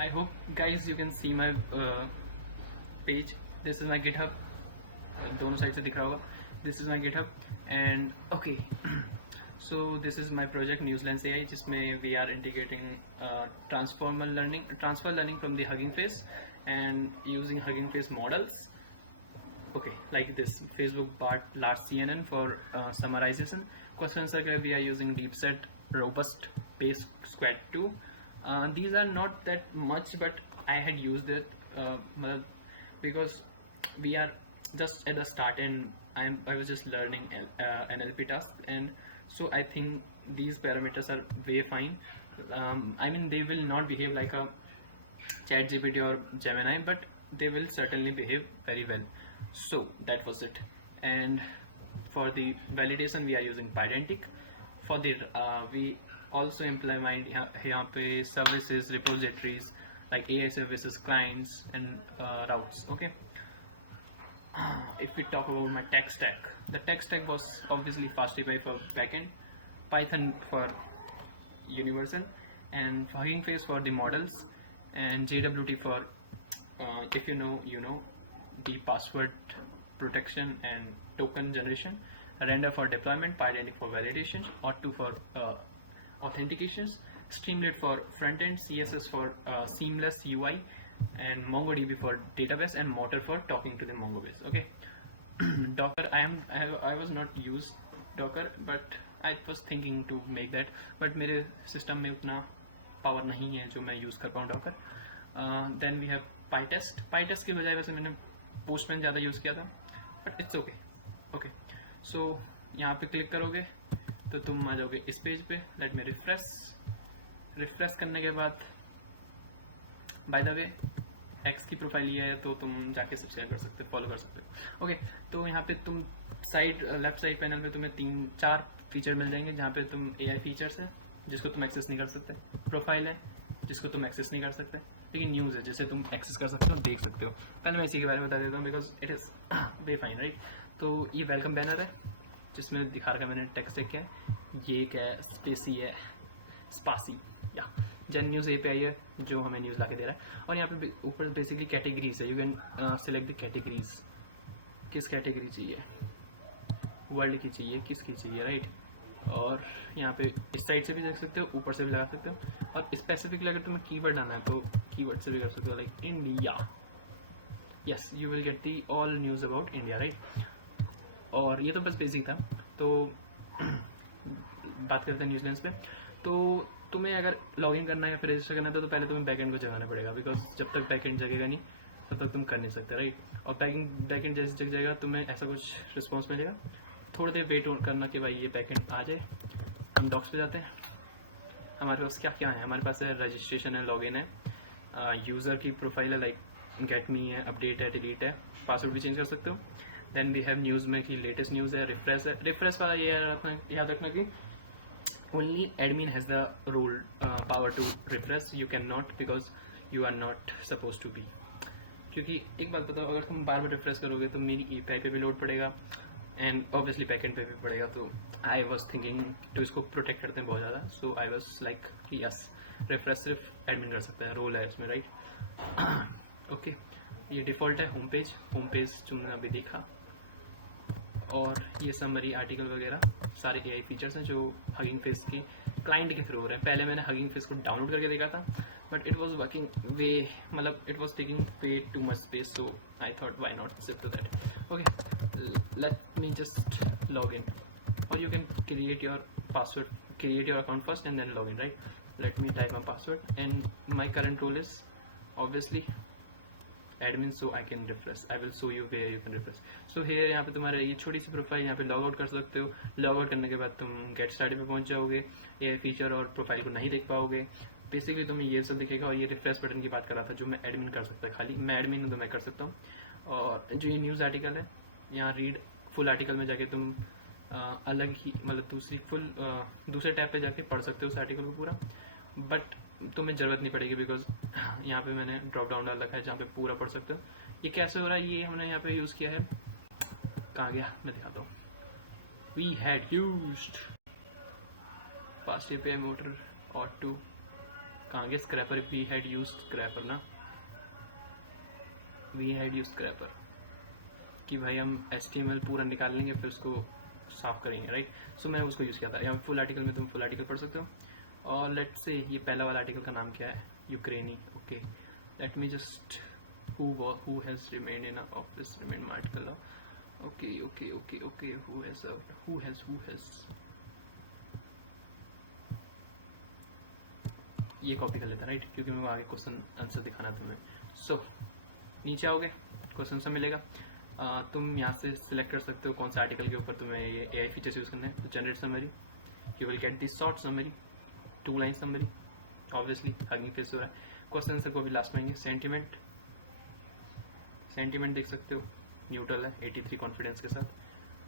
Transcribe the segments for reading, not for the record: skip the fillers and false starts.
I hope guys you can see my page. This is my GitHub. दोनों side से दिख रहा होगा. This is my GitHub and okay. So this is my project NewsLens AI, जिसमें we are integrating transfer learning from the Hugging Face and using Hugging Face models. Okay, like this Facebook BART large CNN for summarization. Question answer we are using DeepSet robust base squad 2. These are not that much, but I had used it because we are just at the start and I was just learning NLP tasks, and so I think these parameters are way fine. I mean, they will not behave like a ChatGPT or Gemini, but they will certainly behave very well. So that was it. And for the validation we are using Pydantic. For the we also implement यहाँ पे services, repositories like AI services, clients and routes. Okay. If we talk about my tech stack, the tech stack was obviously FastAPI for backend, Python for universal, and Hugging Face for the models, and JWT for if you know the password protection and token generation, Render for deployment, Pydantic for validation, Auth2 for authentications, Streamlit for front end, CSS for seamless UI, and MongoDB for database, and Motor for talking to the Mongobase. Okay. Docker, I was not used Docker, but I was thinking to make that, but मेरे system में उतना power नहीं है जो मैं use कर पाऊँ Docker. Then we have PyTest के बजाय वैसे मैंने Postman ज़्यादा use किया था, but it's okay. Okay. So यहाँ पे क्लिक करोगे तो तुम आ जाओगे इस पेज पे. लेट मी रिफ्रेश करने के बाद बाय द वे एक्स की प्रोफाइल ये है तो तुम जाके सब्सक्राइब कर सकते हो, फॉलो कर सकते हो. ओके, तो यहाँ पे तुम लेफ्ट साइड पैनल में तुम्हें 3-4 फीचर मिल जाएंगे, जहाँ पे तुम AI फीचर्स है जिसको तुम एक्सेस नहीं कर सकते, प्रोफाइल है जिसको तुम एक्सेस नहीं कर सकते, लेकिन न्यूज़ है जिसे तुम एक्सेस कर सकते हो, देख सकते हो. पहले मैं इसी के बारे में बता देता हूँ because it is way fine, right. तो ये वेलकम बैनर है जिसमें दिखा रखा है मैंने टेक्स्ट है क्या है, ये क्या है, स्पासी या जेन न्यूज़ API है जो हमें न्यूज़ ला के दे रहा है. और यहाँ पे ऊपर बेसिकली कैटेगरीज है. You can select the categories, किस कैटेगरी चाहिए, वर्ल्ड की चाहिए, किसकी चाहिए, राइट. और यहाँ पे इस साइड से भी देख सकते हो, ऊपर से भी लगा सकते हो, और स्पेसिफिकली अगर तुम्हें कीवर्ड डालना है तो कीवर्ड से भी कर सकते हो, like India. Yes, you will get the all news about India, right. और ये तो बस बेसिक था. तो बात करते हैं न्यूज़लैंड्स पे. तो तुम्हें अगर लॉगिन करना है या फिर रजिस्टर करना है तो पहले तुम्हें बैकएंड को जगाना पड़ेगा, बिकॉज जब तक बैकएंड जगेगा नहीं तब तक तुम कर नहीं सकते, राइट. और बैकएंड जैसे जग जाएगा तुम्हें ऐसा कुछ रिस्पॉन्स मिलेगा. थोड़ी देर वेट करना कि भाई ये बैकएंड आ जाए. हम डॉक्स पे जाते हैं. हमारे पास क्या क्या है, हमारे पास है रजिस्ट्रेशन है, लॉगिन है, यूज़र की प्रोफाइल है, लाइक गेट मी है, अपडेट है, डिलीट है, पासवर्ड भी चेंज कर सकते हो. देन वी हैव न्यूज़ में कि लेटेस्ट न्यूज़ है, रिफ्रेश है. रिफ्रेश वाला ये याद रखना कि only admin has the role power to refresh. You cannot, because you are not supposed to be. क्योंकि एक बात बताओ, अगर तुम बार बार रिफ्रेश करोगे तो मेरी API पे भी लोड पड़ेगा एंड ऑब्वियसली बैकएंड पे भी पड़ेगा. तो आई वॉज थिंकिंग तो इसको प्रोटेक्ट करते हैं बहुत ज़्यादा. सो आई वॉज लाइक कि यस, रिफ्रेश सिर्फ एडमिन कर सकता है, रोल है इसमें, राइट. ओके, ये डिफ़ॉल्ट है होम पेज तुमने अभी देखा. और ये समरी आर्टिकल वगैरह सारे AI फीचर्स हैं जो हगिंग फेस की क्लाइंट के थ्रू हो रहे हैं. पहले मैंने हगिंग फेस को डाउनलोड करके देखा था, but it was working way, मतलब it was taking way too much space, so I thought why not shift to that. Okay, let me just log in, और you can create your password, create your account first and then log in, right. Let me type my password and my current role is obviously admin, so I can refresh. I will show you where you can refresh. So here यहाँ पे तुम्हारे ये छोटी सी profile, यहाँ पे log out कर सकते हो. लॉग आउट करने के बाद तुम गेट स्टार्टेड पे पहुँच जाओगे. ये फीचर और प्रोफाइल को नहीं देख पाओगे. बेसिकली तुम्हें ये सब दिखेगा. और ये रिफ्रेश बटन की बात कर रहा था जो मैं एडमिन कर सकता है, खाली मैं एडमिन हूँ तो मैं कर सकता हूँ. और जो ये न्यूज़ आर्टिकल है, यहाँ रीड फुल आर्टिकल में जाके तुम अलग ही, मतलब दूसरे टैब पे जाके पढ़ सकते हो उस आर्टिकल को पूरा. बट तुम्हें ज़रूरत नहीं पड़ेगी बिकॉज यहाँ पे मैंने ड्रॉप डाउन डाल रखा है जहाँ पे पूरा पढ़ सकते हो. ये कैसे हो रहा है, ये हमने यहाँ पे यूज़ किया है. कहाँ गया, मैं दिखाता हूँ. We had used FastAPI Motor Auth2 कहाँ गया scraper? We had use scraper ना, वी हैड यूज स्क्रैपर कि भाई हम HTML पूरा निकाल लेंगे फिर उसको साफ करेंगे, राइट। सो मैंने उसको यूज़ किया था। यहाँ फुल आर्टिकल में तुम फुल आर्टिकल पढ़ सकते हो। और लेट्स से ये पहला वाला आर्टिकल का नाम क्या है? यूक्रेनी। Okay, let me just who has remained in office remain my article now. Okay, who has ये कॉपी कर लेता, राइट, क्योंकि मैं आगे क्वेश्चन आंसर दिखाना तुम्हें। सो नीचे आओगे, क्वेश्चन सा मिलेगा। तुम यहाँ से सिलेक्ट कर सकते हो कौन सा आर्टिकल के ऊपर तुम्हें ये AI फीचर्स यूज़ करने हैं। तो generate summary, you will get this short summary, 2 line summary, obviously hugging face हो रहा है। क्वेश्चन आंसर को भी लास्ट में आएंगे। सेंटिमेंट देख सकते हो, न्यूट्रल है 83 कॉन्फिडेंस के साथ।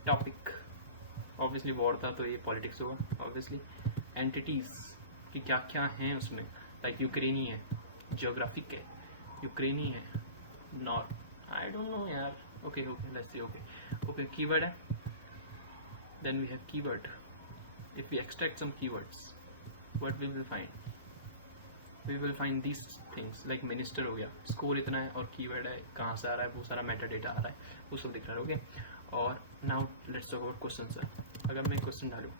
टॉपिक ऑब्वियसली वॉर था तो ये पॉलिटिक्स होगा ऑब्वियसली। एंटिटीज कि क्या क्या हैं उसमें, लाइक यूक्रेनी है, जियोग्राफिक है, यूक्रेनी है, नॉर्थ आई डोंट नो यार। Okay let's see. Okay keyword है, then we have keyword. If we extract some keywords what we will find this things like minister हो गया, स्कोर इतना है और कीवर्ड है, कहाँ से आ रहा है, वो सारा मेटा डेटा आ रहा है, वो सब दिख रहा है। ओके, और now let's talk about question sir. अगर मैं क्वेश्चन डालूँ,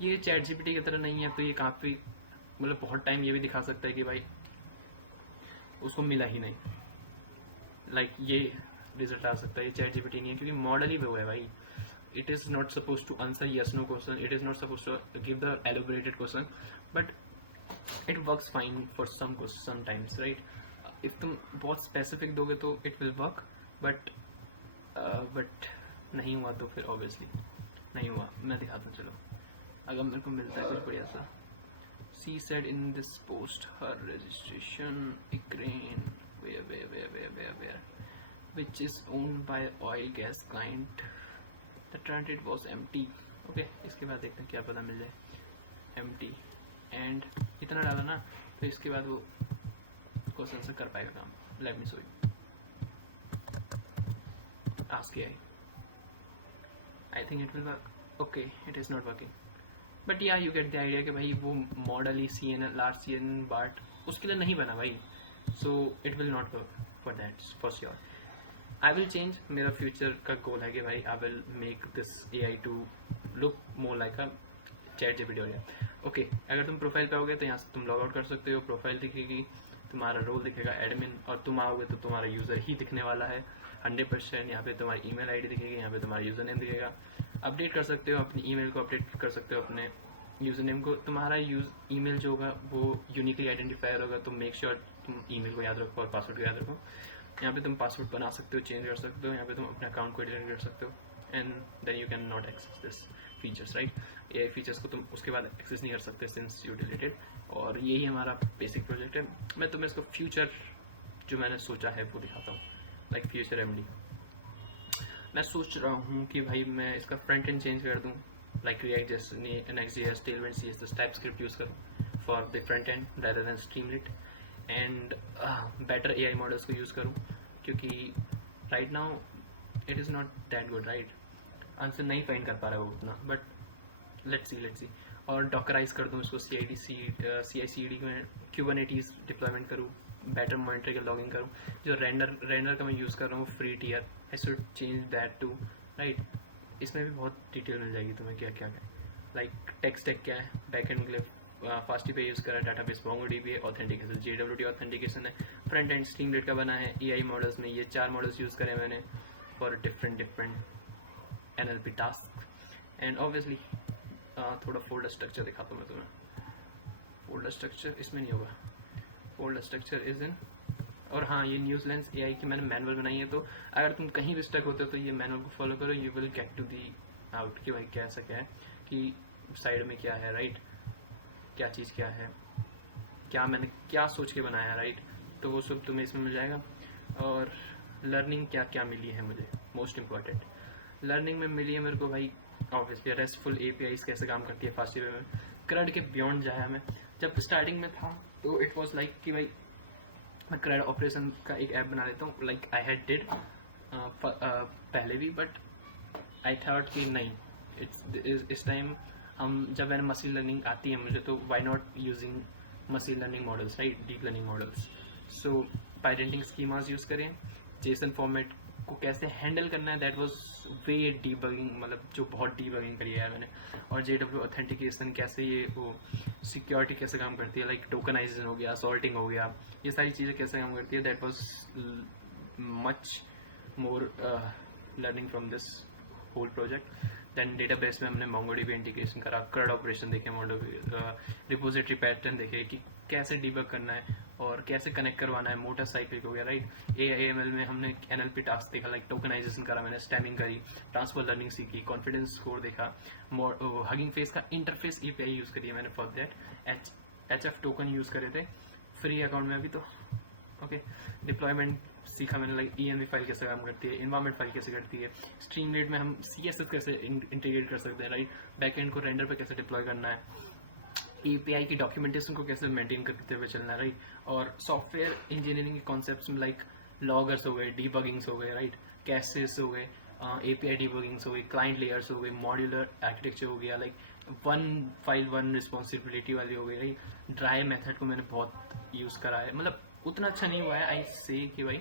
ये चैट जीपीटी की तरह नहीं है तो ये काफ़ी मतलब बहुत टाइम ये भी दिखा सकता है कि भाई उसको मिला ही नहीं, लाइक ये रिजल्ट आ सकता है। ये चैट जीपीटी नहीं है क्योंकि मॉडल ही वो है भाई। It is not suppose to answer yes no question, it is not suppose to give the elaborated question, but it works fine for some question times, right. If तुम बहुत specific दोगे तो इट विल वर्क, बट नहीं हुआ तो फिर obviously नहीं हुआ। मैं दिखाता हूँ, चलो अगर मेरे को मिलता है कुछ बढ़िया सा। She said in this post her registration Ukraine where which is owned by oil gas client, the transit was empty. Okay, इसके बाद देखते हैं क्या पता मिल जाए। empty एंड इतना डाला ना तो इसके बाद वो क्वेश्चन से कर पाएगा काम। Let me show you. Ask AI, I think it will work. Okay, it is not working, but yeah you get the idea कि भाई वो मॉडल ही CNN लार्ज CNN बार्ट उसके लिए नहीं बना भाई। So it will not work for that for sure. I will change, मेरा फ्यूचर का गोल है कि भाई I will make this AI to look more like a chat GPT हो गया। ओके, अगर तुम प्रोफाइल पे आओगे तो यहाँ से तुम लॉग आउट कर सकते हो, प्रोफाइल दिखेगी, तुम्हारा रोल दिखेगा एडमिन, और तुम आओगे तो तुम्हारा यूज़र ही दिखने वाला है 100%। यहाँ पे तुम्हारी ईमेल आईडी दिखेगी, यहाँ पे तुम्हारा यूज़र नेम दिखेगा। अपडेट कर सकते हो अपनी ईमेल को, अपडेट कर सकते हो अपने यूज़र नेम को। तुम्हारा ईमेल जो होगा वो यूनिकली आइडेंटिफायर होगा, तो मेक श्योर तुम ईमेल को याद रखो और पासवर्ड को याद रखो। यहाँ पे तुम पासवर्ड बना सकते हो, चेंज कर सकते हो, यहाँ पे तुम अपने अकाउंट को एडिट कर सकते हो, and then you can not access this features, right. AI features को तुम उसके बाद एक्सेस नहीं कर सकते सिंस यू डिलीटेड। और यही हमारा बेसिक प्रोजेक्ट है। मैं तुम्हें इसको फ्यूचर जो मैंने सोचा है वो दिखाता हूँ, लाइक फ्यूचर MD। मैं सोच रहा हूँ कि भाई मैं इसका फ्रंट एंड चेंज कर दूँ, like React.js, Next.js, Tailwind, CSS, TypeScript use करूँ for the front end rather than Streamlit, and better AI models को यूज़ करूँ, क्योंकि right now it is not that good, right. Answer नहीं find कर पा रहा है वो उतना, बट लेट्स सी। और डॉकराइज कर दूँ इसको, CI/CD में Kubernetes डिप्लॉयमेंट करूँ, बेटर मॉनिटर का लॉगिंग करूँ। जो रेंडर का मैं यूज़ कर रहा हूँ free tier, I should change that to, right. इसमें भी बहुत डिटेल मिल जाएगी तुम्हें क्या क्या है, लाइक टेक स्टैक क्या है, बैकएंड के लिए फास्टी पे यूज़ करा है, डाटाबेस MongoDB है, ऑथेंटिकेशन JWT ऑथेंटिकेशन है, फ्रंट एंड स्ट्रीमलेट का बना है। AI मॉडल्स में ये 4 मॉडल्स यूज़ करे मैंने for different NLP task, and obviously थोड़ा फोल्डर स्ट्रक्चर दिखाता हूँ मैं तुम्हें। फोल्डर स्ट्रक्चर इसमें नहीं होगा, फोल्डर स्ट्रक्चर इज इन, और हाँ ये न्यूज़लेंस AI की मैंने मैनुअल बनाई है, तो अगर तुम कहीं भी स्टक होते हो तो ये मैनुअल को फॉलो करो, you will get to the out कि भाई कैसा क्या है, कि साइड में क्या है, राइट, क्या चीज़ क्या है, क्या मैंने क्या सोच के बनाया, राइट। तो वो सब तुम्हें इसमें मिल जाएगा। और लर्निंग क्या क्या मिली है मुझे, मोस्ट इम्पॉर्टेंट लर्निंग में मिली है मेरे को भाई ऑब्वियसली रेस्टफुल APIs कैसे काम करती है फास्टी वे में। CRUD के बियॉन्ड जाया मैं, जब स्टार्टिंग में था तो इट वॉज लाइक कि भाई मैं CRUD ऑपरेशन का एक ऐप बना लेता हूँ, लाइक आई हैड डिड पहले भी, बट आई थॉट कि नहीं इस टाइम हम जब मैंने मशीन लर्निंग आती है मुझे, तो why not using machine learning models, right, deep learning models. So parenting schemas use करें, जेसन फॉर्मेट को कैसे हैंडल करना है, दैट वाज वे डीबगिंग, मतलब जो बहुत डीबगिंग करी है मैंने. और JW ऑथेंटिकेशन कैसे, ये वो सिक्योरिटी कैसे काम करती है, लाइक टोकनाइजेशन हो गया, सॉल्टिंग हो गया, ये सारी चीज़ें कैसे काम करती है, that was much more learning from this whole project. Then database में हमने MongoDB इंटीग्रेशन करा, CRUD ऑपरेशन देखे, रिपोजिटरी पैटर्न देखे कि कैसे डीबग करना है और कैसे कनेक्ट करवाना है, मोटर साइक्लिक हो गया, राइट. AIML में हमने NLP टास्क देखा, लाइक टोकनाइजेशन करा मैंने, स्टैमिंग करी, ट्रांसफर लर्निंग सीखी, कॉन्फिडेंस स्कोर देखा, हगिंग फेस का इंटरफेस API यूज़ करी है मैंने for that, HF token use करे थे फ्री अकाउंट में अभी तो. ओके, डिप्लॉयमेंट सीखा मैंने, लाइक ENV फाइल कैसे काम करती है, इन्वायरमेंट फाइल कैसे करती है, स्ट्रीमलेट में हम CSS कैसे इंटीग्रेट कर सकते हैं, राइट, बैकएंड को रेंडर पे कैसे डिप्लॉय करना है, API की डॉक्यूमेंटेशन को कैसे मेंटेन करते हुए चलना है, राइट. और सॉफ्टवेयर इंजीनियरिंग के कॉन्सेप्ट्स में लाइक लॉगर्स हो गए, डीबगिंग्स हो गए, राइट, कैसेस हो गए, API डीबगिंग्स हो गई, क्लाइंट लेयर्स हो गए, मॉड्यूलर आर्किटेक्चर हो गया, like one file one responsibility वाली हो गई, राइट. ड्राई मेथड को मैंने बहुत यूज़ करा है, मतलब उतना अच्छा नहीं हुआ है आई से कि भाई,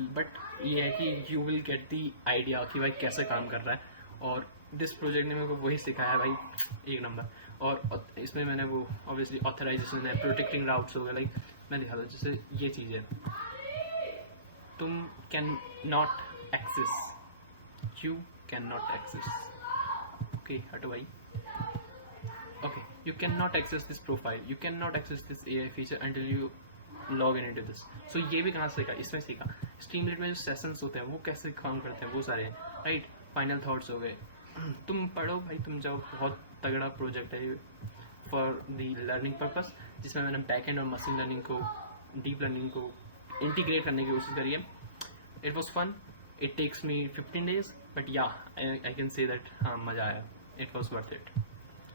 बट ये है कि you will get the idea कि भाई कैसे काम कर रहा है. और दिस प्रोजेक्ट ने मेरे को वही सिखाया है भाई, एक नंबर. और इसमें मैंने वो ऑब्वियसली ऑथराइजेशन है, प्रोटेक्टिंग राउट्स हो गया, लाइक मैं दिखा दूँ, जैसे ये चीज़ है, तुम can not access, you can not access, okay हटो भाई, okay, you can not access this profile, you can not access this AI feature until you log in into this. So ये भी कहाँ से सीखा, इसमें सीखा. स्ट्रीमलेट में जो सेशंस होते हैं वो कैसे काम करते हैं वो सारे हैं, राइट. फाइनल थॉट्स हो गए, तुम पढ़ो भाई, तुम जाओ, बहुत तगड़ा प्रोजेक्ट है ये फॉर दी लर्निंग पर्पस, जिसमें मैंने बैक एंड और मशीन लर्निंग को, डीप लर्निंग को इंटीग्रेट करने की कोशिश करी है. It was fun, it takes me 15 days, but yeah I can say that हाँ मज़ा आया, it was worth it.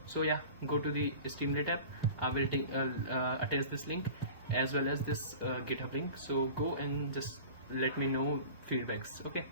So yeah, go to the Streamlit app. I will attach this link as well as this GitHub link. So go and just let me know feedbacks. Okay.